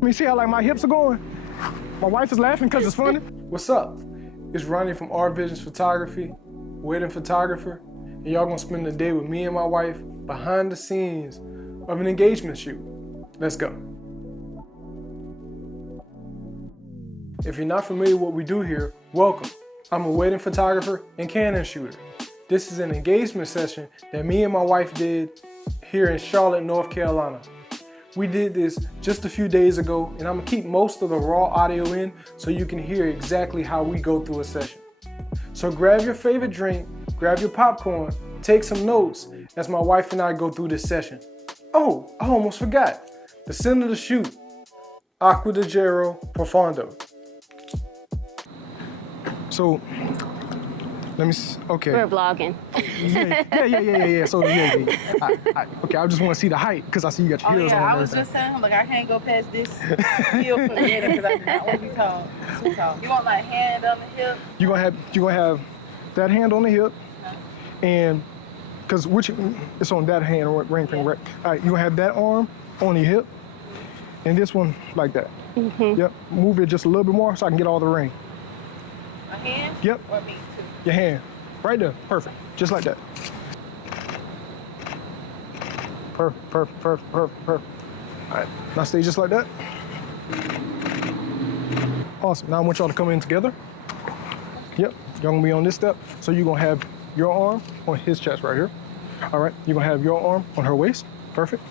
You see how like my hips are going? My wife is laughing because it's funny. What's up? It's Ronnie from R Visions Photography, wedding photographer, and y'all gonna spend the day with me and my wife behind the scenes of an engagement shoot. Let's go. If you're not familiar with what we do here, welcome. I'm a wedding photographer and Canon shooter. This is an engagement session that me and my wife did here in Charlotte, North Carolina. We did this just a few days ago, and I'm gonna keep most of the raw audio in so you can hear exactly how we go through a session. So grab your favorite drink, grab your popcorn, take some notes as my wife and I go through this session. Oh, I almost forgot. The scent of the shoot, Acqua di Gero Profondo. So, let me see. Okay. We're vlogging. Yeah. So, okay, I just want to see the height because I see you got your heels on. I was just saying, like, I can't go past this hill from there because I do not want to be tall. Too tall. You want my hand on the hip? You gonna have that hand on the hip, and because it's on that hand, ring finger, right? All right, you gonna have that arm on your hip, and this one like that. Mm-hmm. Yep. Move it just a little bit more so I can get all the ring. My hand? Yep. Or me too? Your hand, right there, perfect, just like that. Perfect. All right, now stay just like that. Awesome, now I want y'all to come in together. Yep, y'all gonna be on this step. So you're gonna have your arm on his chest right here. All right, you're gonna have your arm on her waist. Perfect.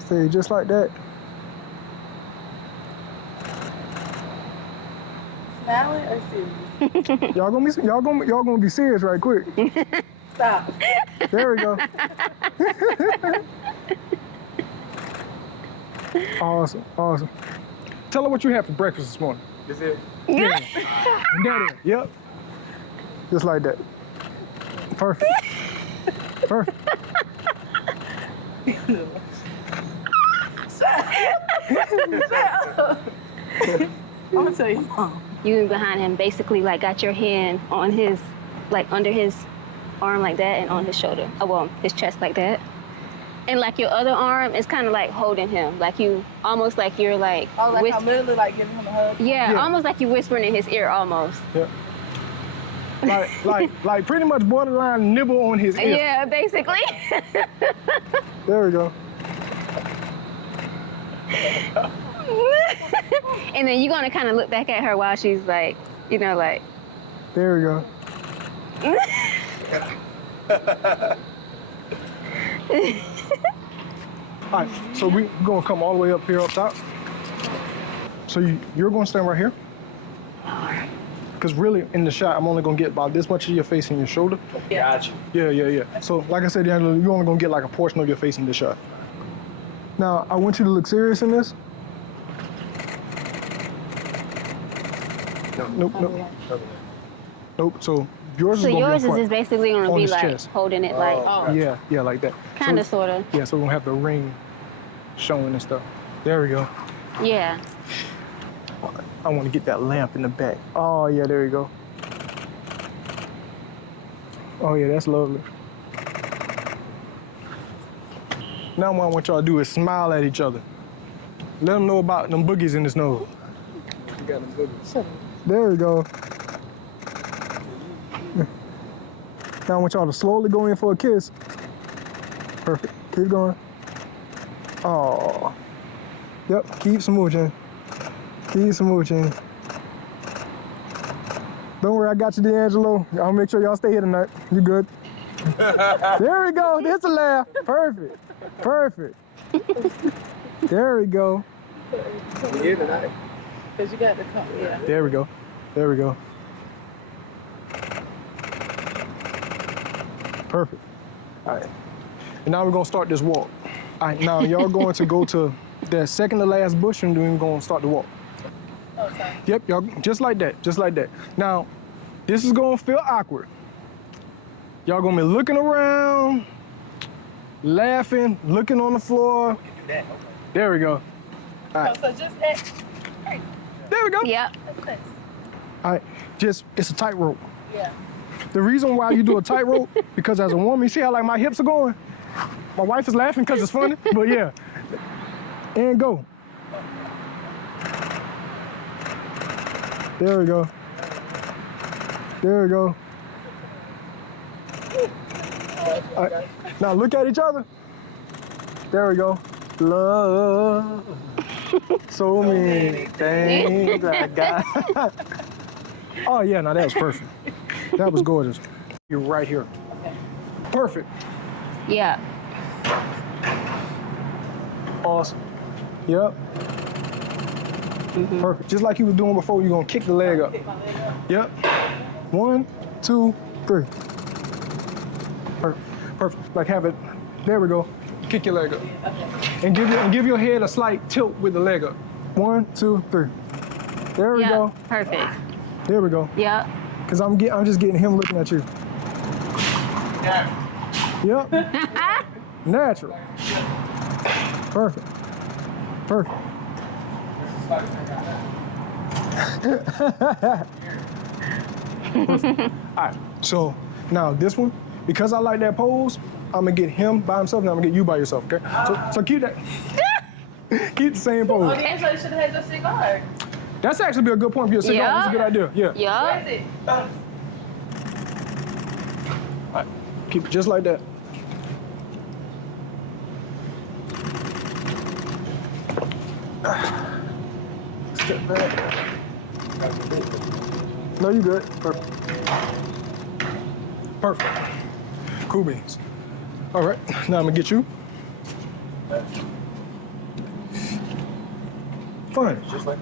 Stay just like that. Smiling or serious? y'all gonna be serious right quick. Stop. There we go. Awesome. Tell her what you had for breakfast this morning. This it? Yeah. And that is. Yep. Just like that. Perfect. I'm gonna tell you, Mom. You behind him, basically like got your hand on his, like under his arm like that and on his shoulder. Oh, well, his chest like that. And like your other arm is kind of like holding him, like you, almost like you're like. Oh, like I'm literally like giving him a hug? Yeah, almost like you whispering in his ear almost. Yeah. Like pretty much borderline nibble on his ear. Yeah, basically. There we go. And then you're gonna kind of look back at her while she's like, you know, like. There we go. All right, so we're gonna come all the way up here up top. So you're gonna stand right here. Because really, in the shot, I'm only gonna get about this much of your face and your shoulder. Got you. Yeah. So like I said, Angela, you're only gonna get like a portion of your face in this shot. Now, I want you to look serious in this. Nope. So yours is gonna be yours up front, is basically gonna on be his like chest. holding it like. Yeah, like that. Kind of, sort of. Yeah, so we're gonna have the ring showing and stuff. There we go. Yeah. I want to get that lamp in the back. Oh yeah, there you go. Oh yeah, that's lovely. Now what I want y'all to do is smile at each other. Let them know about them boogies in his nose. You got them boogies. There we go. Now I want y'all to slowly go in for a kiss. Perfect. Keep going. Oh. Yep, keep smooching. Don't worry, I got you, D'Angelo. I'll make sure y'all stay here tonight. You good? There we go. There's a laugh. Perfect. There we go. We here tonight. Because you got to come, yeah. There we go. Perfect. All right. And now we're going to start this walk. All right, now y'all going to go to the second to last bush and then we're going to start the walk. Oh, sorry. Yep, y'all, just like that. Now, this is going to feel awkward. Y'all going to be looking around, laughing, looking on the floor. There we go. All right. So just at, right. There we go. Yep. That's nice. All right, it's a tightrope. Yeah. The reason why you do a tightrope, because as a woman, you see how like my hips are going? My wife is laughing because it's funny, but yeah. And go. There we go. There we go. All right. Now look at each other. There we go. Love. So many things I got. Oh yeah, now that was perfect. That was gorgeous. You're right here. Perfect. Yeah. Awesome. Yep. Perfect. Just like you were doing before, you're gonna kick the leg up. Pick my leg up. Yep. 1, 2, 3. Perfect. Perfect. Like have it. There we go. Kick your leg up. Okay. And give your head a slight tilt with the leg up. 1, 2, 3. There we Yeah. go. Perfect. There we go. Yeah. Cause I'm just getting him looking at you. Yep. Natural. Perfect. Perfect. All right. So now this one, because I like that pose, I'm gonna get him by himself, and I'm gonna get you by yourself. Okay. So keep that. Keep the same pose. Okay, so you should have had your cigar. That's actually be a good point for your cigar. Yeah. That's a good idea. Yeah. Yeah. Where is it? All right. Keep it just like that. Step back. No, you good. Perfect. Perfect. Cool beans. All right. Now I'm gonna get you. Fine. Just like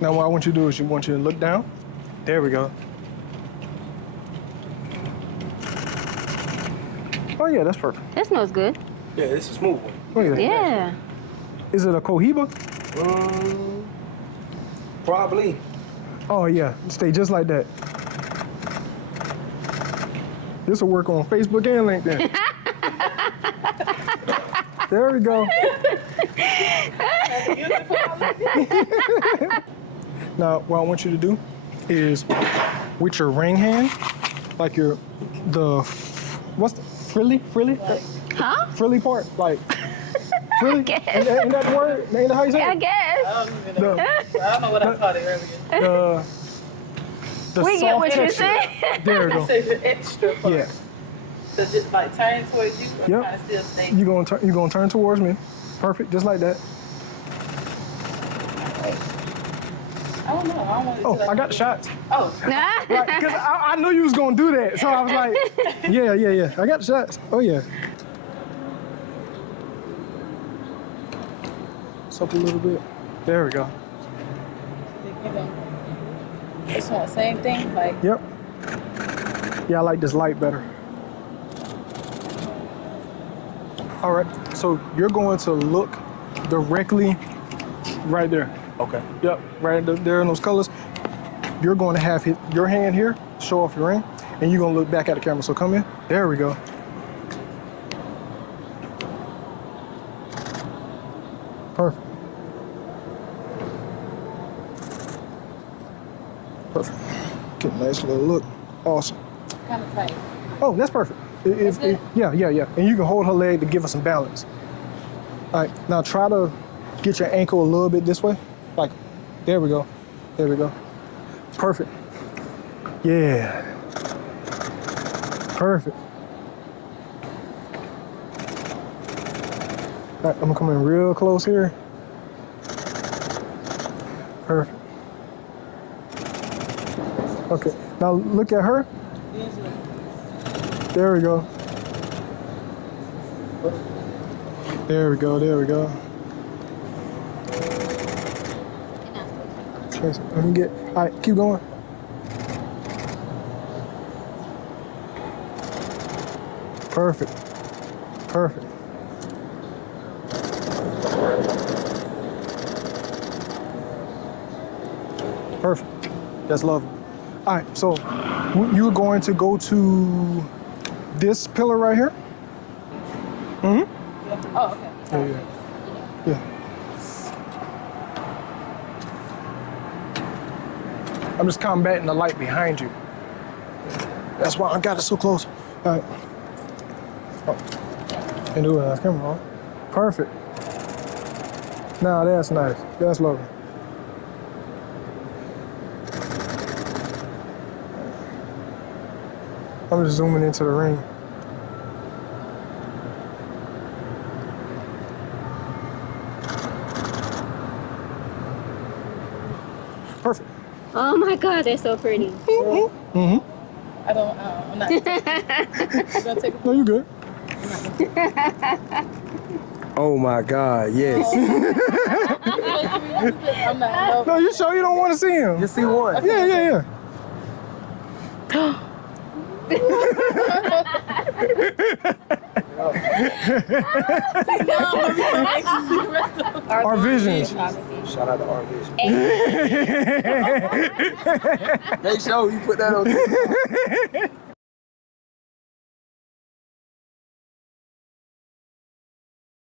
Now what I want you to do is I want you to look down. There we go. Oh yeah, that's perfect. That smells good. Yeah, this is a smooth one. Look at that. Yeah. Is it a Cohiba? Probably. Oh yeah, stay just like that. This will work on Facebook and LinkedIn. There we go. Now, what I want you to do is with your ring hand, like what's the frilly? Huh? Frilly part, like frilly. guess. Ain't that the word? Ain't that how you say I it? guess. I don't even know. I don't know what I called it earlier. The We get soft what you texture. say. There we I go. said the extra part. Yeah. So just like turn towards you, but Yep. kind of still stay. You gonna turn towards me. Perfect, just like that. I don't know. I don't want to Oh, I got the shots. Oh, Right, because I knew you was gonna do that, so I was like, yeah. I got the shots. Oh yeah. It's up a little bit. There we go. this one, same thing. Like, Yep. Yeah, I like this light better. All right, so you're going to look directly right there. Okay. Yep, right there in those colors. You're going to have your hand here, show off your ring, and you're going to look back at the camera. So come in. There we go. Perfect. Perfect. Get a nice little look. Awesome. it's kind of tight. Oh, that's perfect. Yeah. And you can hold her leg to give her some balance. All right, now try to get your ankle a little bit this way. Like, there we go. There we go. Perfect. Yeah. Perfect. All right, I'm gonna come in real close here. Perfect. Okay, now look at her. There we go. There we go, there we go. Let me get, all right, keep going. Perfect, perfect. Perfect, that's lovely. All right, so you're going to go to this pillar right here. Mm-hmm. Oh, okay. Yeah. I'm just combating the light behind you. That's why I got it so close. All right. Oh. Can't do it on camera, huh? Perfect. Now that's nice. That's lovely. I'm just zooming into the ring. Perfect. Oh my God, they're so pretty. Mm-hmm. I don't, I'm not. You gonna take a No, you good. Oh my God, yes. I'm not. No, you sure you don't want to see him? You see one? Yeah. Our visions. Shout out to our vision. Make sure you put that on.